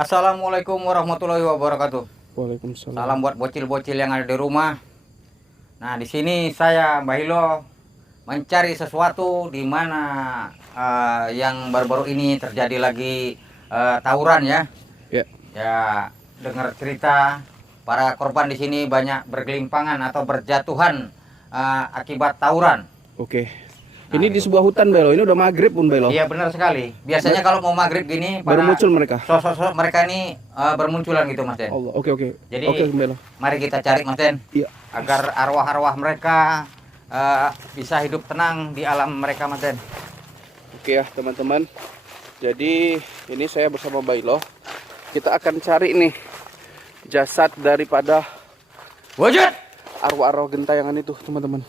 Assalamualaikum warahmatullahi wabarakatuh. Waalaikumsalam. Salam buat bocil-bocil yang ada di rumah. Nah, di sini saya Mbah Hilo mencari sesuatu di mana yang baru-baru ini terjadi lagi tawuran ya. Ya. Ya, dengar cerita para korban di sini banyak bergelimpangan atau berjatuhan akibat tawuran. Oke. Nah, Ini di sebuah hutan, Belo. Ini udah maghrib pun, Belo. Iya, benar sekali. Biasanya kalau mau maghrib gini Baru muncul mereka. sosok-sosok mereka ini bermunculan gitu, Mas Den. Allah. Oke. Jadi Oke, Belo. mari kita cari, Mas Den. Iya. Agar arwah-arwah mereka bisa hidup tenang di alam mereka, Mas Den. Oke ya, teman-teman. Jadi, ini saya bersama Bailo. Kita akan cari nih jasad daripada Wujud! arwah-arwah gentayangan itu, teman-teman.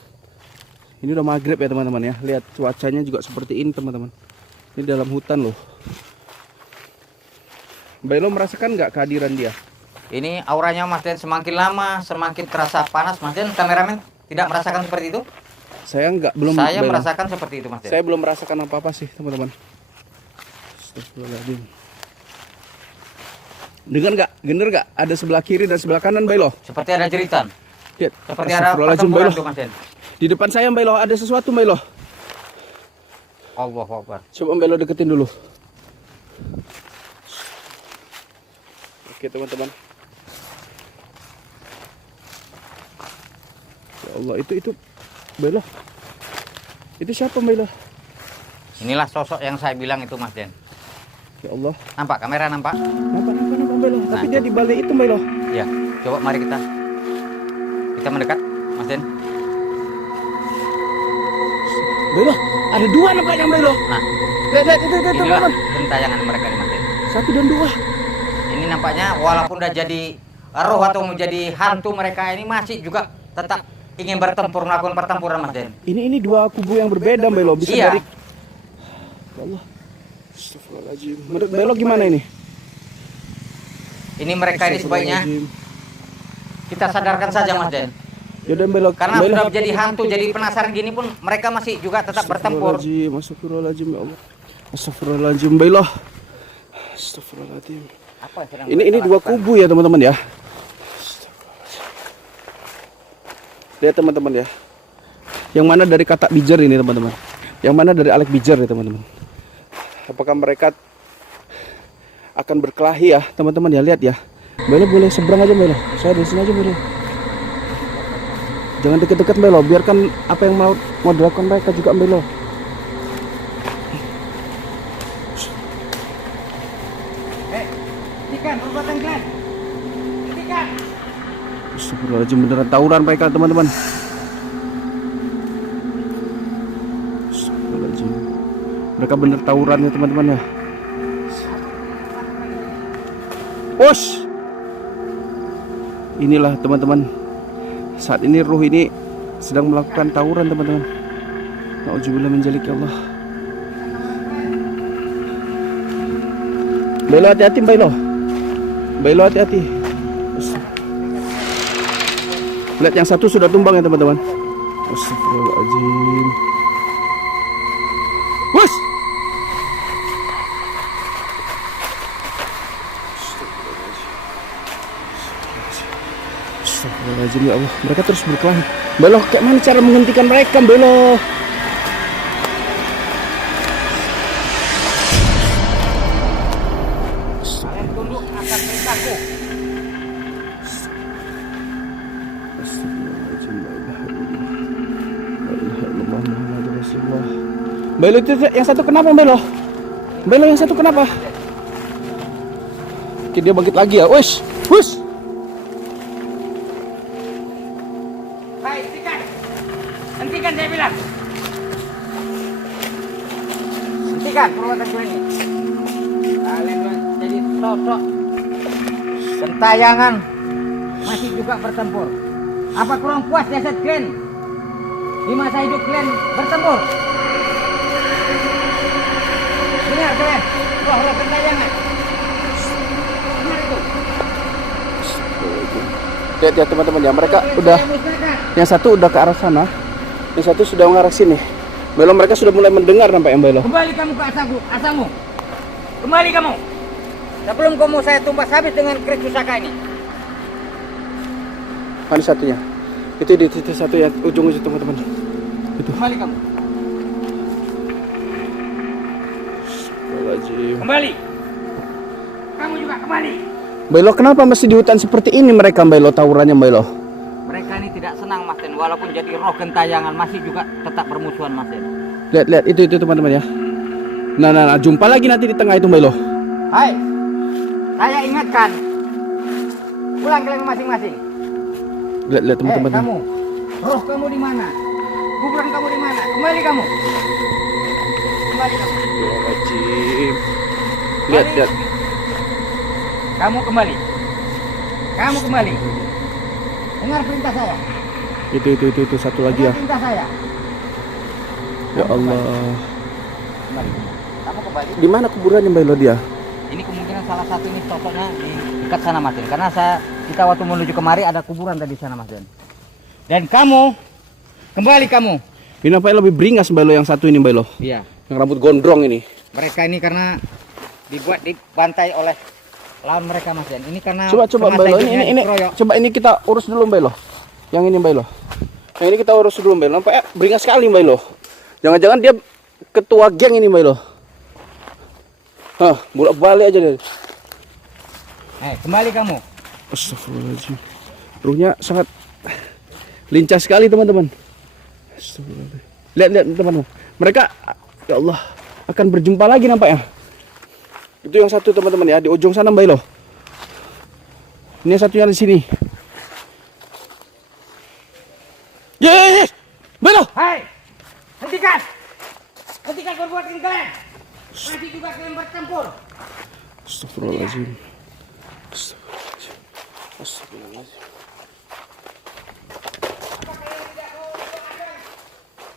Ini udah maghrib ya, teman-teman ya. Lihat cuacanya juga seperti ini, teman-teman. Ini dalam hutan loh. Bailo merasakan nggak kehadiran dia? Ini auranya, Mas Den, semakin lama semakin terasa panas, Mas Den. Kameramen tidak merasakan seperti itu? Saya belum. Saya Bailo. merasakan seperti itu, Mas Den. Saya belum merasakan apa-apa sih, teman-teman. Astagfirullahaladzim. Dengar nggak? Ada sebelah kiri dan sebelah kanan, Bailo. Seperti ada jeritan. Lihat. Seperti ada Astagfirullahaladzim, pertempuran Bailo. tuh, Mas Den. Di depan saya, Bailo, ada sesuatu, Bailo. Allahu Akbar. Coba Bailo deketin dulu. Oke, teman-teman. Ya Allah, itu Bailo. Itu siapa, Bailo? Inilah sosok yang saya bilang itu, Mas Den. Ya Allah. Nampak kamera, nampak? Nampak, Bailo. Nah, Tapi dia di balik itu, Bailo. Ya, coba mari kita mendekat, Mas Den. Bailo, ada dua nampaknya, Bailo. Nah, Lihat, itu, inilah teman-teman. gentayangan mereka nih, Mas Den. Satu dan dua. Ini nampaknya walaupun udah jadi roh atau menjadi hantu, mereka ini masih juga tetap ingin bertempur, melakukan pertempuran, Mas Den. Ini dua kubu yang berbeda, Bailo. Bisa Iya. dari Ya Allah. Astagfirullahaladzim. Menurut Bailo gimana ini? Ini mereka ini sebaiknya kita sadarkan saja, Mas Den. Yaudah, Bailo. Karena Bailo. sudah jadi hantu, jadi penasaran gini pun mereka masih juga tetap bertempur. Astagfirullahaladzim, ya Allah. Astagfirullahaladzim, Bailo. Astagfirullahaladzim. Apa yang sedang Ini mereka dua lakukan? kubu ya, teman-teman ya. Lihat, teman-teman ya. Yang mana dari kata bijar ini, teman-teman? Yang mana dari Alek bijar ya, teman-teman? Apakah mereka akan berkelahi ya, teman-teman ya? Lihat ya. Bailo boleh seberang aja, Bailo. Saya di sini aja, Bailo. Jangan deket-deket, Bailo. Biarkan apa yang mau dilakukan mereka juga, Bailo. Hentikan perbuatan kalian. Hentikan. Astagfirullahaladzim, beneran tawuran mereka, teman-teman. Astagfirullahaladzim. Mereka bener tawuran ya, teman-teman ya. Bos. Inilah, teman-teman. Saat ini ruh ini sedang melakukan tawuran, teman-teman. Nauzubillah min dzalik, ya Allah. Bailo, hati-hati, Bailo. Bailo, hati-hati. Lihat, yang satu sudah tumbang ya, teman-teman. Astagfirullahaladzim. Bos. Astagfirullahaladzim, ya Allah. Mereka terus berkelahi. Bailo, kayak mana cara menghentikan mereka, Bailo? Kalian tunduk atas perintahku. Astagfirullahaladzim, la ilaha illallah. La ilaha illallah Muhammadur Rasulullah. Bailo, itu yang satu kenapa, Bailo? Bailo, yang satu kenapa? Oke, dia bangkit lagi ya. Wush. Baik, hentikan. Hentikan, saya bilang. Hentikan perbuatan kalian ini. Kalian jadi sosok gentayangan masih juga bertempur. Apa kurang puas jasad kalian di masa hidup kalian bertempur? Dengar kalian, roh-roh gentayangan. Dengar itu. Lihat ya, teman-teman ya, mereka udah, yang satu udah ke arah sana, yang satu sudah mengarah sini. Bailo, mereka sudah mulai mendengar nampaknya, Bailo. Kembali kamu ke asalmu. Kembali kamu. Sebelum kamu saya tumbas habis dengan keris pusaka ini. Mana satunya? Itu satu ya, ujung teman-teman. Itu. Kembali kamu. Astagfirullahaladzim. Kembali. Kamu juga kembali. Mbak Elo, kenapa masih di hutan seperti ini mereka, Mbak Elo, tawurannya, Mbak Elo? Mereka ini tidak senang, Mas Den. Walaupun jadi roh gentayangan masih juga tetap bermusuhan, Mas Den. Lihat itu teman-teman ya. Nah, jumpa lagi nanti di tengah itu, Mbak Elo. Hai, saya ingatkan. Pulang kalian masing-masing. Lihat teman-teman. Kamu, roh kamu di mana? Kuburan kamu di mana? Kembali kamu. Kembali kamu. Astagfirullahaladzim. Lihat. Kamu kembali. Kamu kembali. Dengar perintah saya. Itu satu lagi ya. Dengar perintah saya. Ya Allah. Kembali. Kamu kembali. Di mana kuburannya, Mbak Elo dia? Ini kemungkinan salah satu ini sosoknya di dekat sana, Mas Den. Karena kita waktu menuju kemari ada kuburan tadi sana, Mas Den. Dan kamu kembali kamu. Ini nampaknya lebih beringas, Mbak Elo, yang satu ini, Mbak Elo. Iya. Yang rambut gondrong ini. Mereka ini karena dibantai oleh lawan mereka, Mas Den. Ini karena Coba semasa Mbak Elo, hidupnya ini dikeroyok. coba ini kita urus dulu, Mbak Elo. Yang ini, Mbak Elo. Yang ini kita urus dulu, Mbak Elo. Nampaknya beringas sekali, Mbak Elo. Jangan-jangan dia ketua geng ini, Mbak Elo. Hah, bolak-balik aja dia. Kembali kamu. Astagfirullahaladzim. Ruhnya sangat lincah sekali, teman-teman. Astagfirullahaladzim. Lihat teman-teman. Mereka, ya Allah, akan berjumpa lagi nampaknya. Itu yang satu, teman-teman ya, di ujung sana, Mbak Elo. Ini yang satunya di sini. Yes, Mbak Elo. Hai, hentikan. Hentikan perbuatan kalian. Masih juga kalian bertempur. Astagfirullahaladzim. Astagfirullahaladzim. Apa kalian tidak mau mendoakan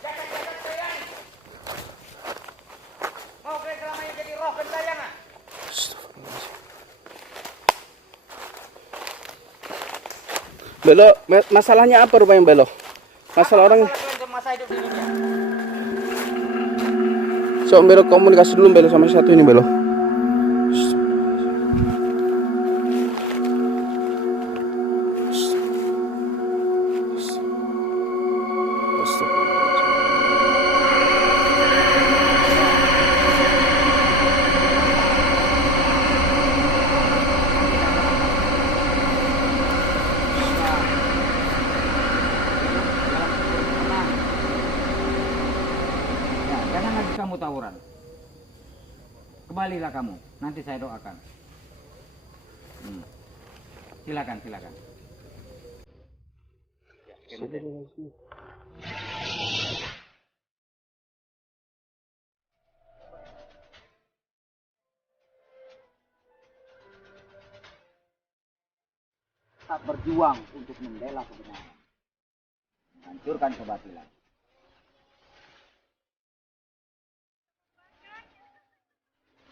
jagat-jagat kalian? Mau kalian selamanya jadi roh gentayangan? Astagfirullahaladzim. Mbak Elo, masalahnya apa rupanya, Mbak Elo? Masalah orang. Masa hidup di dunia. So, Mbak Elo, komunikasi dulu, Mbak Elo, sama satu ini, Mbak Elo. Ya, jangan lagi kamu tawuran. Kembalilah kamu, nanti saya doakan. Silakan. Tetap berjuang untuk membela kebenaran, menghancurkan kebatilan.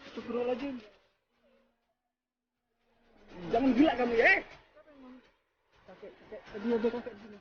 Astagfirullahaladzim. Jangan gila kamu ya. Kakek, tadi ada kakek di sini.